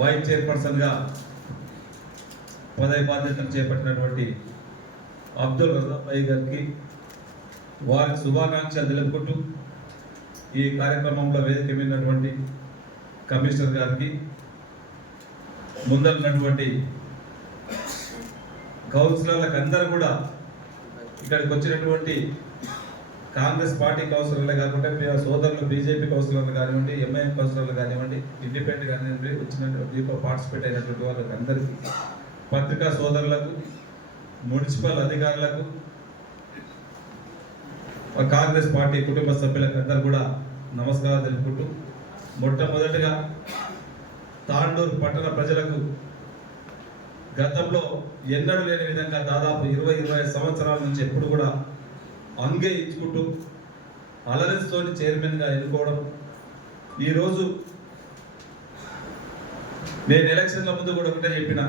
Vice చైర్పర్సన్గా పదవి బాధ్యతలు చేపట్టినటువంటి అబ్దుల్ రజాక్ భాయ్ గారికి వారికి శుభాకాంక్షలు తెలుపుకుంటూ ఈ కార్యక్రమంలో వేదిక మీదటువంటి కమిషనర్ గారికి ముందన్నటువంటి కౌన్సిలర్లకు అందరూ కూడా ఇక్కడికి వచ్చినటువంటి కాంగ్రెస్ పార్టీ కౌన్సిలర్లే కాకుండా సోదరులు బీజేపీ కౌన్సిలర్లు కానివ్వండి, ఎంఐఎం కౌన్సిలర్లు కానివ్వండి, ఇండిపెండెంట్ కానివ్వండి, వచ్చినటువంటి దీంట్లో పార్టిసిపేట్ అయినటువంటి వాళ్ళకి అందరికీ, పత్రికా సోదరులకు, మున్సిపల్ అధికారులకు, కాంగ్రెస్ పార్టీ కుటుంబ సభ్యులకు అందరూ కూడా నమస్కారాలు తెలుపుకుంటూ మొట్టమొదటిగా తాండూరు పట్టణ ప్రజలకు గతంలో ఎన్నడూ లేని విధంగా దాదాపు 20-25 సంవత్సరాల నుంచి ఎప్పుడు కూడా అంగే ఇచ్చుకుంటూ అలరెన్స్తోని చైర్మన్గా ఎన్నుకోవడం, ఈరోజు నేను ఎలక్షన్ల ముందు కూడా ఒకటే చెప్పిన,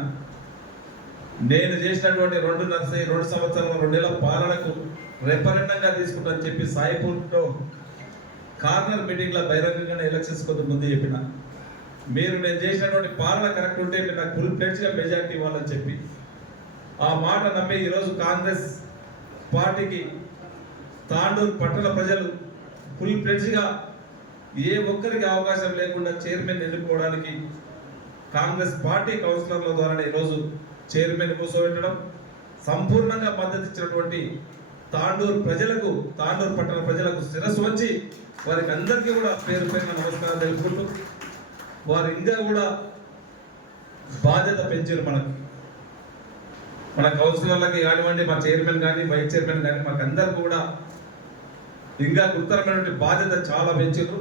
నేను చేసినటువంటి 2 సంవత్సరాల 2 నెలల పాలనకు రెఫరెండంగా తీసుకుంటానని చెప్పి సాయిపూర్లో కార్నర్ మీటింగ్లో బహిరంగంగా ఎలక్షన్స్ కొంత ముందు చెప్పిన, మీరు నేను చేసినటువంటి పాలన కరెక్ట్ ఉంటే మీరు నాకు ఫుల్ ప్లేట్స్గా మెజార్టీ ఇవ్వాలని చెప్పి ఆ మాట నమ్మి ఈరోజు కాంగ్రెస్ పార్టీకి తాండూరు పట్టణ ప్రజలు ఫుల్ ప్లేట్స్గా ఏ ఒక్కరికి అవకాశం లేకుండా చైర్మన్ ఎన్నుకోవడానికి కాంగ్రెస్ పార్టీ కౌన్సిలర్ల ద్వారానే ఈరోజు చైర్మన్ కూర్చోబెట్టడం, సంపూర్ణంగా మద్దతు ఇచ్చినటువంటి తాండూరు ప్రజలకు, తాండూరు పట్టణ ప్రజలకు శిరస్సు వంచి వారికి అందరికీ కూడా పేరు పేరున నమస్కారం తెలుపుకుంటూ, వారు ఇంకా కూడా బాధ్యత పెంచారు మన కౌన్సిలర్లకి కానివ్వండి, మా చైర్మన్ కానీ వైస్ చైర్మన్ కానీ మాకు అందరికీ కూడా ఇంకా గురుతరమైనటువంటి బాధ్యత చాలా పెంచారు.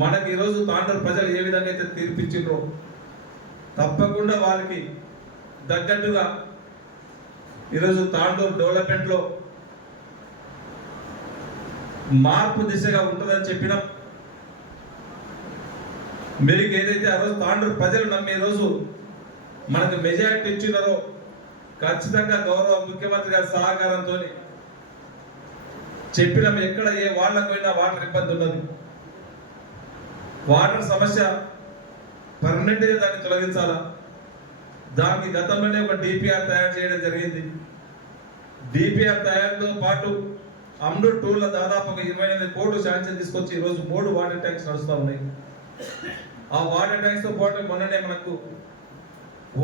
మనకి ఈరోజు తాండూరు ప్రజలు ఏ విధంగా అయితే తీర్పిచ్చిండ్రో తప్పకుండా వారికి తగ్గట్టుగా ఈరోజు తాండూరు డెవలప్మెంట్లో మార్పు దిశగా ఉంటుందని చెప్పినాం. మీరు ఏదైతే ఆ రోజు తాండూరు ప్రజలు నమ్మి ఈరోజు మనకు మెజారిటీ ఇచ్చినారో ఖచ్చితంగా గౌరవ ముఖ్యమంత్రి గారి సహకారంతో చెప్పినాం. ఎక్కడ ఏ వాళ్ళకు పోయినా వాటర్ ఇబ్బంది ఉన్నది, వాటర్ సమస్య పర్మనెంట్గా దాన్ని తొలగించాలా, దానికి గతంలోనే ఒక డిపిఆర్ తయారు చేయడం జరిగింది. డిపిఆర్ తయారుతో పాటు అమ్రూట్ 2లో దాదాపు ఒక 28 కోట్లు శాంక్షన్ తీసుకొచ్చి ఈరోజు 3 వాటర్ ట్యాంక్స్ నడుస్తూ ఉన్నాయి. ఆ వాటర్ ట్యాంక్స్తో పాటు మొన్ననే మనకు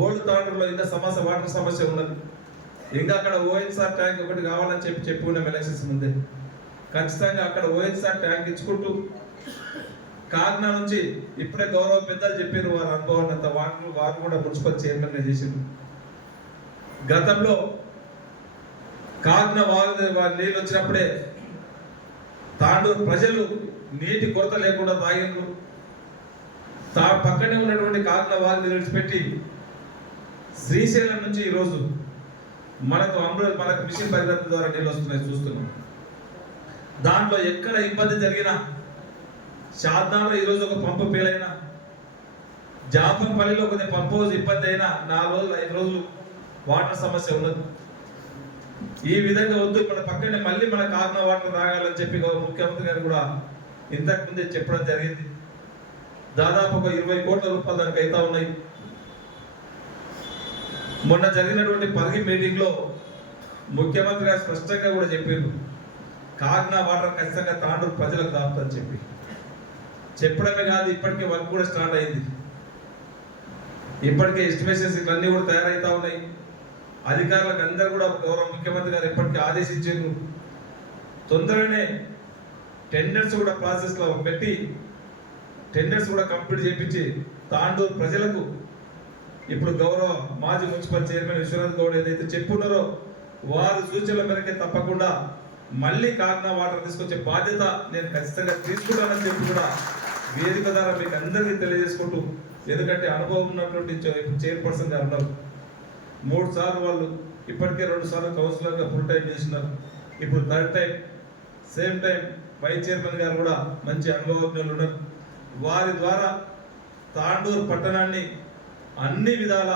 ఓల్డ్ తాండూరులో ఇంకా వాటర్ సమస్య ఉన్నది. ఇంకా అక్కడ ఓఎన్ఆర్ ట్యాంక్ ఒకటి కావాలని చెప్పి ఉన్నాం ఎలక్షన్స్ ముందే. ఖచ్చితంగా అక్కడ ఓఎన్ఆర్ ట్యాంక్ ఇచ్చుకుంటూ కాగ్నా నుంచి ఇప్పుడే గౌరవ పెద్దలు చెప్పారు వారి అనుభవాన్ని అంత వారు కూడా మున్సిపల్ చైర్మన్గా చేసింది. గతంలో కాగ్నా వారి నీళ్ళు వచ్చినప్పుడే తాండూరు ప్రజలు నీటి కొరత లేకుండా తాగిండ్రు. పక్కనే ఉన్నటువంటి కాగ్నా వారిని విడిచిపెట్టి శ్రీశైలం నుంచి ఈరోజు మనకు మిషన్ భగీరథ ద్వారా నీళ్ళు వస్తున్నాయి చూస్తున్నాం. దాంట్లో ఎక్కడ ఇబ్బంది జరిగినా, శారదాలో ఈరోజు ఒక పంపు పేలైనా, జాపంపల్లిలో కొద్దిగా పంపు ఇబ్బంది అయినా 4 రోజులు 5 రోజులు వాటర్ సమస్య ఉన్నది. ఈ విధంగా వద్దు, ఇక్కడ పక్కనే మళ్ళీ మన కాగ్నా వాటర్ రాగాలని చెప్పి ముఖ్యమంత్రి గారు కూడా ఇంతకు ముందే చెప్పడం జరిగింది. దాదాపు ఒక 20 కోట్ల రూపాయలు దానికి అయితే ఉన్నాయి. మొన్న జరిగినటువంటి పరిగి మీటింగ్లో ముఖ్యమంత్రి గారు స్పష్టంగా కూడా చెప్పిండ్రు, కాగ్నా వాటర్ ఖచ్చితంగా తాండూరు ప్రజలకు దాపుతుందని చెప్పి చెప్పడమే కాదు, ఇప్పటికే వర్క్ కూడా స్టార్ట్ అయింది. ఇప్పటికే ఎస్టిమేషన్స్ ఇవన్నీ కూడా తయారైతా ఉన్నాయి. అధికారులకు అందరూ కూడా గౌరవ ముఖ్యమంత్రి గారు ఇప్పటికే ఆదేశించారు. తొందరగానే టెండర్స్ కూడా ప్రాసెస్లో పెట్టి టెండర్స్ కూడా కంప్లీట్ చేయించి తాండూరు ప్రజలకు ఇప్పుడు గౌరవ మాజీ మున్సిపల్ చైర్మన్ విశ్వనాథ్ గౌడ్ ఏదైతే చెప్పున్నారో వారి సూచనల మేరకే తప్పకుండా మళ్ళీ కాగ్నా వాటర్ తీసుకొచ్చే బాధ్యత నేను ఖచ్చితంగా తీసుకుంటానని చెప్పి కూడా వేదిక ద్వారా మీకు అందరికీ తెలియజేసుకుంటూ, ఎందుకంటే అనుభవం ఉన్నటువంటి చైర్పర్సన్ గారు ఉన్నారు. 3 సార్లు వాళ్ళు ఇప్పటికే 2 సార్లు కౌన్సిలర్గా ఫుల్ టైం చేసినారు. ఇప్పుడు 3rd time same time vice chairman గారు కూడా మంచి అనుభవజ్ఞులు ఉన్నారు. వారి ద్వారా తాండూరు పట్టణాన్ని అన్ని విధాల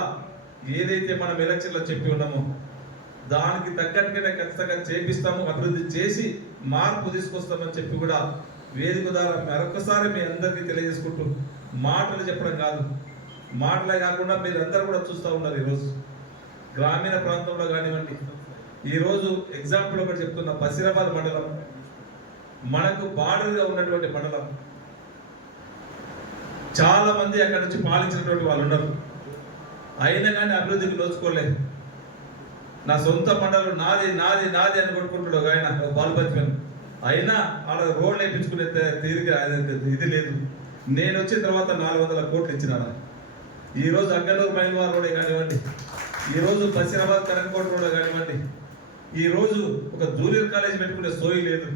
ఏదైతే మనం ఎలక్షన్లో చెప్పి ఉన్నామో దానికి తగ్గట్టుగానే ఖచ్చితంగా చేపిస్తాము, అభివృద్ధి చేసి మార్పు తీసుకొస్తామని చెప్పి కూడా వేదిక ద్వారా మరొకసారి మీ అందరికీ తెలియజేసుకుంటూ, మాటలు చెప్పడం కాదు, మాటలే కాకుండా మీరందరూ కూడా చూస్తూ ఉన్నారు. ఈరోజు గ్రామీణ ప్రాంతంలో కానివ్వండి, ఈరోజు ఎగ్జాంపుల్ ఒకటి చెప్తున్నా, బసిరాబాద్ మండలం మనకు బార్డర్గా ఉన్నటువంటి మండలం. చాలా మంది అక్కడ నుంచి పాలించినటువంటి వాళ్ళు ఉన్నారు, అయినా కానీ అభివృద్ధికి నోచుకోలేదు. నా సొంత మండలం నాది నాది నాది అని కొట్టుకుంటాడు ఆయన బాలుపత్యం, అయినా ఆడ రోడ్లు వేయించుకునే తీరిక ఇది లేదు. నేను వచ్చిన తర్వాత 400 కోట్లు ఇచ్చిన. ఈరోజు అగ్గనూరు మైన్వార్ రోడే కానివ్వండి, ఈరోజు బసిరాబాద్ కరంకోట రోడ్ కానివ్వండి, ఈరోజు ఒక జూనియర్ కాలేజ్ పెట్టుకునే సోయి లేదు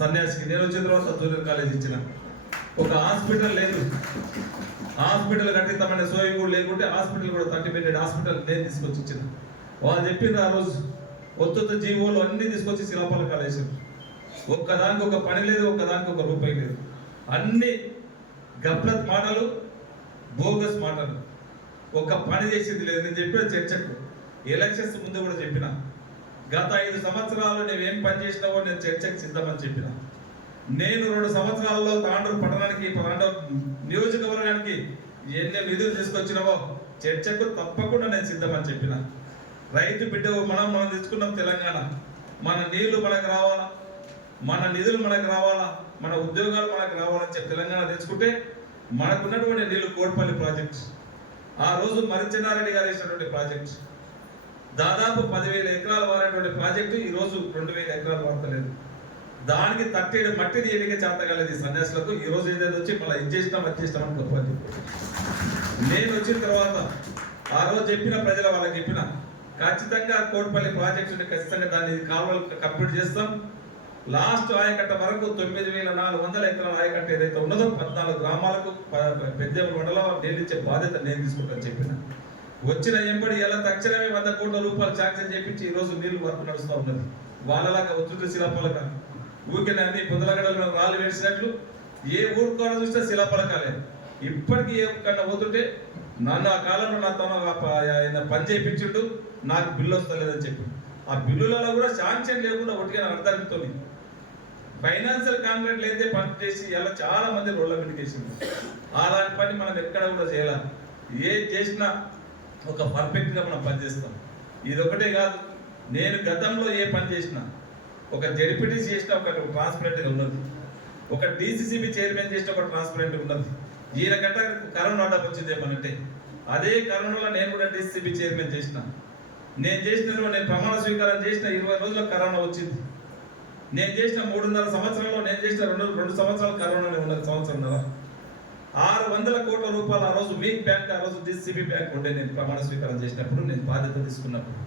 సన్యాసికి. నేను వచ్చిన తర్వాత జూనియర్ కాలేజ్ ఇచ్చిన. ఒక హాస్పిటల్ లేదు, హాస్పిటల్ కట్టిస్తామనే సోయి కూడా లేకుంటే హాస్పిటల్ కూడా 30 బెడెడ్ హాస్పిటల్ నేను తీసుకొచ్చి ఇచ్చిన. వాళ్ళు చెప్పింది ఆ రోజు ఒత్తొత్త జీవోలు అన్నీ తీసుకొచ్చి శిలాఫలకాలు వేసారు. ఒక్కదానికి ఒక పని లేదు, ఒక్కదానికి ఒక రూపాయి లేదు. అన్ని గఫ్లత్ మాటలు, బోగస్ మాటలు, ఒక పని చేసింది లేదు. నేను చెప్పిన చర్చకు ఎలక్షన్స్ ముందు కూడా చెప్పిన, గత 5 సంవత్సరాలు నువ్వేం పని చేసినావో నేను చర్చకు సిద్ధమని చెప్పిన. నేను 2 సంవత్సరాల్లో తాండూరు పట్టణానికి నియోజకవర్గానికి ఎన్ని నిధులు తీసుకొచ్చినావో చర్చకు తప్పకుండా నేను సిద్ధమని చెప్పిన. రైతు బిడ్డ మనం తెచ్చుకున్నాం తెలంగాణ, మన నీళ్లు మనకు రావాలా, మన నిధులు మనకు రావాలా, మన ఉద్యోగాలు మనకు రావాలని చెప్పి తెలంగాణ తెచ్చుకుంటే మనకున్నటువంటి నీళ్లు కోట్పల్లి ప్రాజెక్ట్, ఆ రోజు మరిచెన్నారెడ్డి గారు వేసినటువంటి ప్రాజెక్ట్, దాదాపు 10,000 ఎకరాలు వారేటువంటి ప్రాజెక్టు ఈరోజు 2,000 ఎకరాలు వాడతలేదు. దానికి తట్టేడు మట్టి తీయడానికి చేతగాలేదు ఈ సన్యాసులకు. ఈ రోజు ఏదైతే వచ్చి మళ్ళీ ఇది చేసినామని గొప్ప. నేను వచ్చిన తర్వాత ఆ రోజు చెప్పిన ప్రజల వాళ్ళకి చెప్పిన, ఖచ్చితంగా కోట్పల్లి ప్రాజెక్టు ఖచ్చితంగా దాన్ని కాలువలు కంప్లీట్ చేస్తాం. లాస్ట్ ఆయకట్ట వరకు 9,400 ఎకరాల ఆయకట్ట ఏదైతే ఉన్నదో 14 గ్రామాలకు పెద్ద మండలం నీళ్ళు ఇచ్చే బాధ్యత నేను తీసుకుంటాను చెప్పిన. వచ్చిన ఎంబడి ఎలా తక్షణమే 100 కోట్ల రూపాయలు శాంక్షన్ చేపించి ఈ రోజు నీళ్లు వర్క్ నడుస్తూ ఉన్నది. వాళ్ళలాగా ఒత్తుడి శిలాపలక ఊరికే అన్ని పొందలగడలు రాళ్ళు వేసినట్లు ఏ ఊరుకోన చూస్తే శిలాపలకాలే. ఇప్పటికీ ఏ కన్నా పోతుంటే నన్ను ఆ కాలంలో నాతో ఆయన పని చేయించుండు, నాకు బిల్లు వస్తలేదని చెప్పి ఆ బిల్లులలో కూడా శాంక్షన్ లేకుండా ఒకటిగా అర్థంతో ఫైనాన్షియల్ కాంట్రాక్ట్ అయితే పని చేసి ఇలా చాలా మంది రోడ్ల మీదకి వేసింది. అలాంటి పని మనం ఎక్కడ కూడా చేయాలి. ఏది చేసినా ఒక పర్ఫెక్ట్గా మనం పనిచేస్తాం. ఇది ఒకటే కాదు, నేను గతంలో ఏ పని చేసినా ఒక జెడ్పీటీసీ చేసిన ఒక ట్రాన్స్పరెంట్గా ఉన్నది, ఒక డీసీసీబీ చైర్మన్ చేసిన ఒక ట్రాన్స్పరెంట్గా ఉన్నది. ఈయన గంట కరోనా అడ్డం వచ్చింది ఏమనంటే అదే కరోనాలో నేను కూడా డీసీసీబీ చైర్మన్ చేసిన. నేను ప్రమాణ స్వీకారం చేసిన 20 రోజుల్లో కరోనా వచ్చింది. నేను చేసిన 3.5 సంవత్సరాల్లో నేను చేసిన 2 సంవత్సరాలు కరోనానే ఉన్నది, సంవత్సరంన్నర. 600 కోట్ల రూపాయలు ఆ రోజు వీక్ బ్యాంక్, ఆ రోజు డీసీబీ బ్యాంక్ ఉండే నేను ప్రమాణ స్వీకారం చేసినప్పుడు, నేను బాధ్యత తీసుకున్నప్పుడు.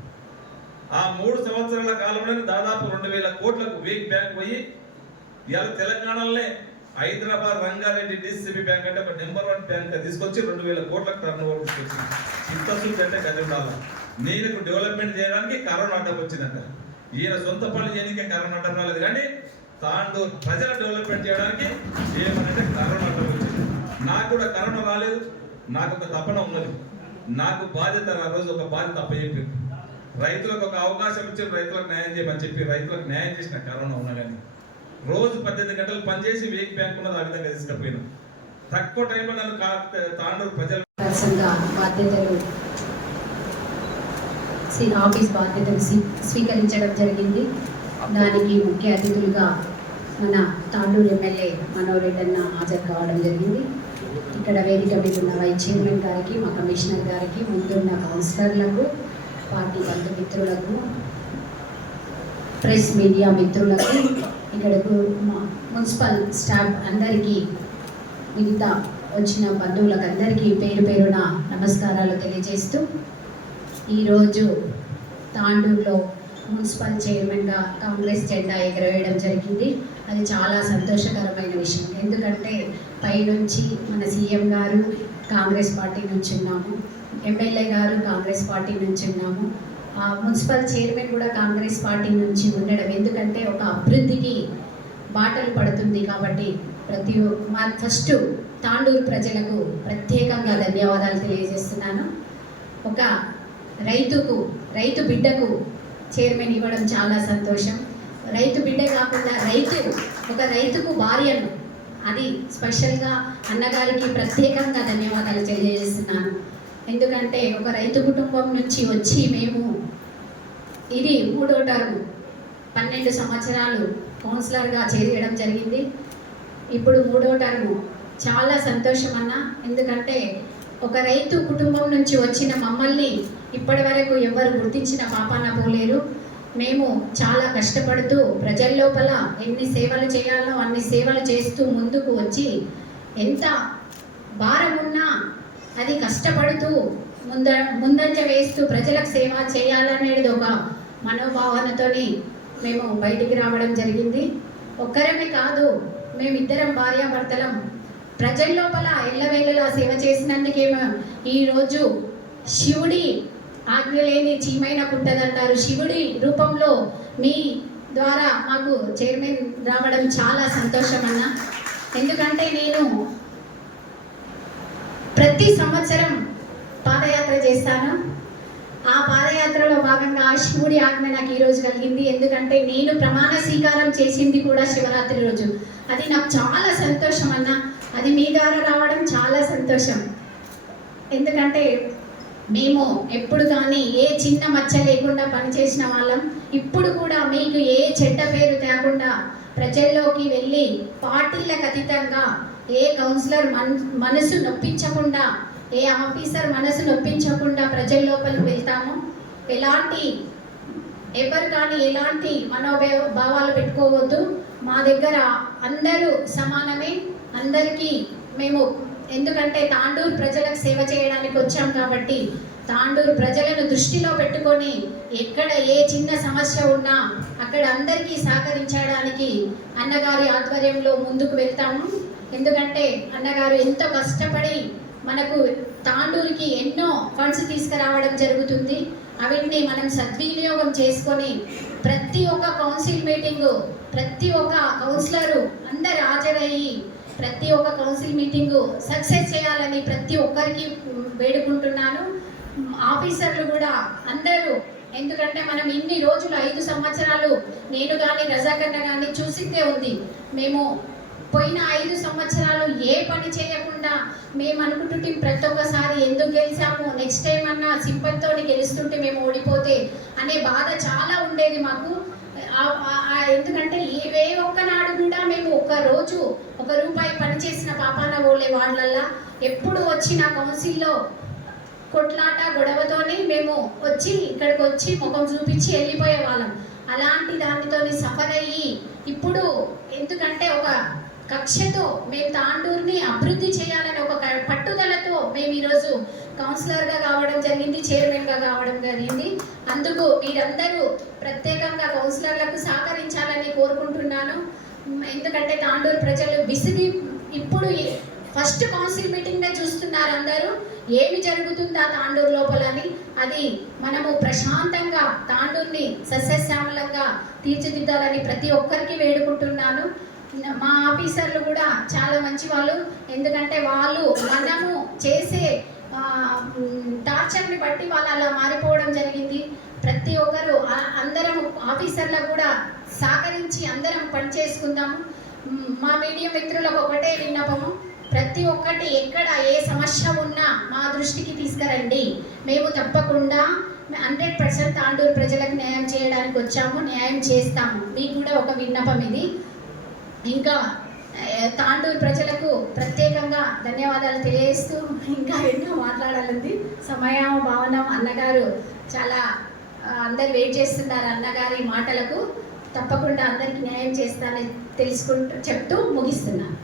ఆ 3 సంవత్సరాల కాలంలోనే దాదాపు 2,000 కోట్లకు వీక్ బ్యాంక్ పోయి ఇవాళ తెలంగాణలోనే హైదరాబాద్ రంగారెడ్డి డీసీబీ బ్యాంక్ అంటే ఒక నెంబర్ 1 బ్యాంక్ తీసుకొచ్చి 2,000 కోట్లకు టర్న్ ఓవర్ తీసుకొచ్చింది. చిత్తశుద్ధి అంటే గది ఉండాలి. నేను డెవలప్మెంట్ చేయడానికి కరోనా అడ్డం వచ్చిందంట. ఈయన సొంత పనులు చేయడానికి కరోనా అడ్డం రాలేదు, కానీ తాండూరు ప్రజల డెవలప్మెంట్ చేయడానికి ఏమనంటే కరోనా అడ్డం వచ్చింది. నాకు కూడా కరోనా రాలేదు, నాకు ఒక తపన ఉన్నది. నాకు బాధ్యత ఆ రోజు ఒక బాధ్యత అప్పచెప్పింది. రైతులకు ఒక అవకాశం ఇచ్చి రైతులకు న్యాయం చేయమని చెప్పి రైతులకు న్యాయం చేసిన కరోనా ఉన్నా కానీ రోజు 18 గంటలు పనిచేసి వీక్ బ్యాంక్ ఉన్నది ఆ విధంగా తీసుకుపోయినా. తక్కువ టైంలో నన్ను తాండూరు ప్రజలు ఆఫీస్ బాధ్యతలు స్వీకరించడం జరిగింది. దానికి ముఖ్య అతిథులుగా మన తాండూరు ఎమ్మెల్యే మనోహర్ రెడ్డి అన్న హాజరు కావడం జరిగింది. ఇక్కడ వేదిక మీద ఉన్న వైస్ చైర్మన్ గారికి, మా కమిషనర్ గారికి, ముందున్న కౌన్సిలర్లకు, పార్టీ బంధుమిత్రులకు, ప్రెస్ మీడియా మిత్రులకు, ఇక్కడకు మున్సిపల్ స్టాఫ్ అందరికీ, మిగతా వచ్చిన బంధువులకు అందరికీ పేరు పేరున నమస్కారాలు తెలియజేస్తూ, ఈరోజు తాండూరులో మున్సిపల్ చైర్మన్గా కాంగ్రెస్ జెండా ఎగరవేయడం జరిగింది. అది చాలా సంతోషకరమైన విషయం. ఎందుకంటే పైనుంచి మన సీఎం గారు కాంగ్రెస్ పార్టీ నుంచి ఉన్నాము, ఎమ్మెల్యే గారు కాంగ్రెస్ పార్టీ నుంచి ఉన్నాము, మున్సిపల్ చైర్మన్ కూడా కాంగ్రెస్ పార్టీ నుంచి ఉండడం ఎందుకంటే ఒక అభివృద్ధికి బాటలు పడుతుంది. కాబట్టి ఫస్ట్ తాండూరు ప్రజలకు ప్రత్యేకంగా ధన్యవాదాలు తెలియజేస్తున్నాను. ఒక రైతు బిడ్డకు చైర్మన్ ఇవ్వడం చాలా సంతోషం. రైతు బిడ్డ కాకుండా రైతుకు భార్యను అది స్పెషల్గా అన్నగారికి ప్రత్యేకంగా ధన్యవాదాలు తెలియజేస్తున్నాను. ఎందుకంటే ఒక రైతు కుటుంబం నుంచి వచ్చి మేము ఇది 3వ టర్మ్ 12 సంవత్సరాలు కౌన్సిలర్గా చేరియడం జరిగింది. ఇప్పుడు 3వ టర్మ్. చాలా సంతోషం అన్న, ఎందుకంటే ఒక రైతు కుటుంబం నుంచి వచ్చిన మమ్మల్ని ఇప్పటి వరకు ఎవరు గుర్తించిన పాపాన పోలేరు. మేము చాలా కష్టపడుతూ ప్రజల లోపల ఎన్ని సేవలు చేయాలో అన్ని సేవలు చేస్తూ ముందుకు వచ్చి ఎంత భారం ఉన్నా అది కష్టపడుతూ ముందంజ వేస్తూ ప్రజలకు సేవ చేయాలనేది ఒక మనోభావనతోని మేము బయటికి రావడం జరిగింది. ఒక్కరమే కాదు, మేమిద్దరం భార్యాభర్తలం ప్రజల లోపల ఎల్లవేళలా సేవ చేసినందుకేమో ఈరోజు శివుడి ఆజ్ఞ లేని చీమైన పుట్టదంటారు. శివుడి రూపంలో మీ ద్వారా మాకు చైర్మన్ రావడం చాలా సంతోషం అన్న. ఎందుకంటే నేను ప్రతి సంవత్సరం పాదయాత్ర చేస్తాను. ఆ పాదయాత్రలో భాగంగా శివుడి ఆజ్ఞ నాకు ఈరోజు కలిగింది. ఎందుకంటే నేను ప్రమాణ స్వీకారం చేసింది కూడా శివరాత్రి రోజు. అది నాకు చాలా సంతోషం అన్న. అది మీ ద్వారా రావడం చాలా సంతోషం. ఎందుకంటే మేము ఎప్పుడు కానీ ఏ చిన్న మచ్చ లేకుండా పనిచేసిన వాళ్ళం. ఇప్పుడు కూడా మీకు ఏ చెడ్డ పేరు తేకుండా ప్రజల్లోకి వెళ్ళి పార్టీలకు అతీతంగా ఏ కౌన్సిలర్ మనసు నొప్పించకుండా, ఏ ఆఫీసర్ మనసు నొప్పించకుండా ప్రజల లోపలికి వెళ్తాము. ఎవరు కానీ ఎలాంటి మనోభావాలు పెట్టుకోవద్దు. మా దగ్గర అందరూ సమానమే. అందరికీ మేము, ఎందుకంటే తాండూరు ప్రజలకు సేవ చేయడానికి వచ్చాం కాబట్టి తాండూరు ప్రజలను దృష్టిలో పెట్టుకొని ఎక్కడ ఏ చిన్న సమస్య ఉన్నా అక్కడ అందరికీ సహకరించడానికి అన్నగారి ఆధ్వర్యంలో ముందుకు వెళ్తాము. ఎందుకంటే అన్నగారు ఎంతో కష్టపడి మనకు తాండూరుకి ఎన్నో ఫండ్స్ తీసుకురావడం జరుగుతుంది. అవిటిని మనం సద్వినియోగం చేసుకొని ప్రతి ఒక్క కౌన్సిల్ మీటింగు, ప్రతి ఒక్క కౌన్సిలరు అందరు హాజరయ్యి ప్రతి ఒక్క కౌన్సిల్ మీటింగు సక్సెస్ చేయాలని ప్రతి ఒక్కరికి వేడుకుంటున్నాను. ఆఫీసర్లు కూడా అందరూ, ఎందుకంటే మనం ఇన్ని రోజులు 5 సంవత్సరాలు నేను కానీ రజాకన్న కానీ చూసిందే ఉంది. మేము పోయిన 5 సంవత్సరాలు ఏ పని చేయకుండా మేము అనుకుంటుంటే ప్రతి ఒక్కసారి ఎందుకు గెలిచాము, నెక్స్ట్ టైం అన్నా సింపతితో గెలుస్తుంటే మేము ఓడిపోతే అనే బాధ చాలా ఉండేది మాకు. ఎందుకంటే ఏ ఒక్కనాడు కూడా మేము ఒక్క రూపాయి పని చేసిన పాపాన పోలే. వాళ్ళల్లా ఎప్పుడు వచ్చిన కౌన్సిల్లో కొట్లాట గొడవతోని మేము ఇక్కడికి వచ్చి ముఖం చూపించి వెళ్ళిపోయే వాళ్ళం. అలాంటి దానితో సఫర్ అయ్యి ఇప్పుడు ఎందుకంటే ఒక కక్షతో మేము తాండూరుని అభివృద్ధి చేయాలని ఒక పట్టుదలతో మేము ఈరోజు కౌన్సిలర్గా కావడం జరిగింది, చైర్మన్గా కావడం జరిగింది. అందుకు మీరందరూ ప్రత్యేకంగా కౌన్సిలర్లకు సహకరించాలని కోరుకుంటున్నాను. ఎందుకంటే తాండూరు ప్రజలు విసిగి ఇప్పుడు ఫస్ట్ కౌన్సిల్ మీటింగ్నే చూస్తున్నారు అందరూ ఏమి జరుగుతుందా తాండూరు లోపలని. అది మనము ప్రశాంతంగా తాండూరుని సస్యశ్యామలంగా తీర్చిదిద్దాలని ప్రతి ఒక్కరికి వేడుకుంటున్నాను. మా ఆఫీసర్లు కూడా చాలా మంచి వాళ్ళు. ఎందుకంటే వాళ్ళు మనము చేసే టార్చర్ని బట్టి వాళ్ళు అలా మారిపోవడం జరిగింది. ప్రతి ఒక్కరు అందరం ఆఫీసర్లకు కూడా సహకరించి అందరం పనిచేసుకుందాము. మా మీడియా మిత్రులకు ఒకటే విన్నపము, ప్రతి ఒక్కటి ఎక్కడ ఏ సమస్య ఉన్నా మా దృష్టికి తీసుకురండి. మేము తప్పకుండా 100% తాండూరు ప్రజలకు న్యాయం చేయడానికి వచ్చాము, న్యాయం చేస్తాము. మీకు కూడా ఒక విన్నపం ఇది. ఇంకా తాండూరు ప్రజలకు ప్రత్యేకంగా ధన్యవాదాలు తెలియజేస్తూ ఇంకా ఎన్నో మాట్లాడాలండి. సమయం భావన అన్నగారు చాలా అందరు వెయిట్ చేస్తున్నారు. అన్నగారి మాటలకు తప్పకుండా అందరికీ న్యాయం చేస్తానని చెప్తూ ముగిస్తున్నాను.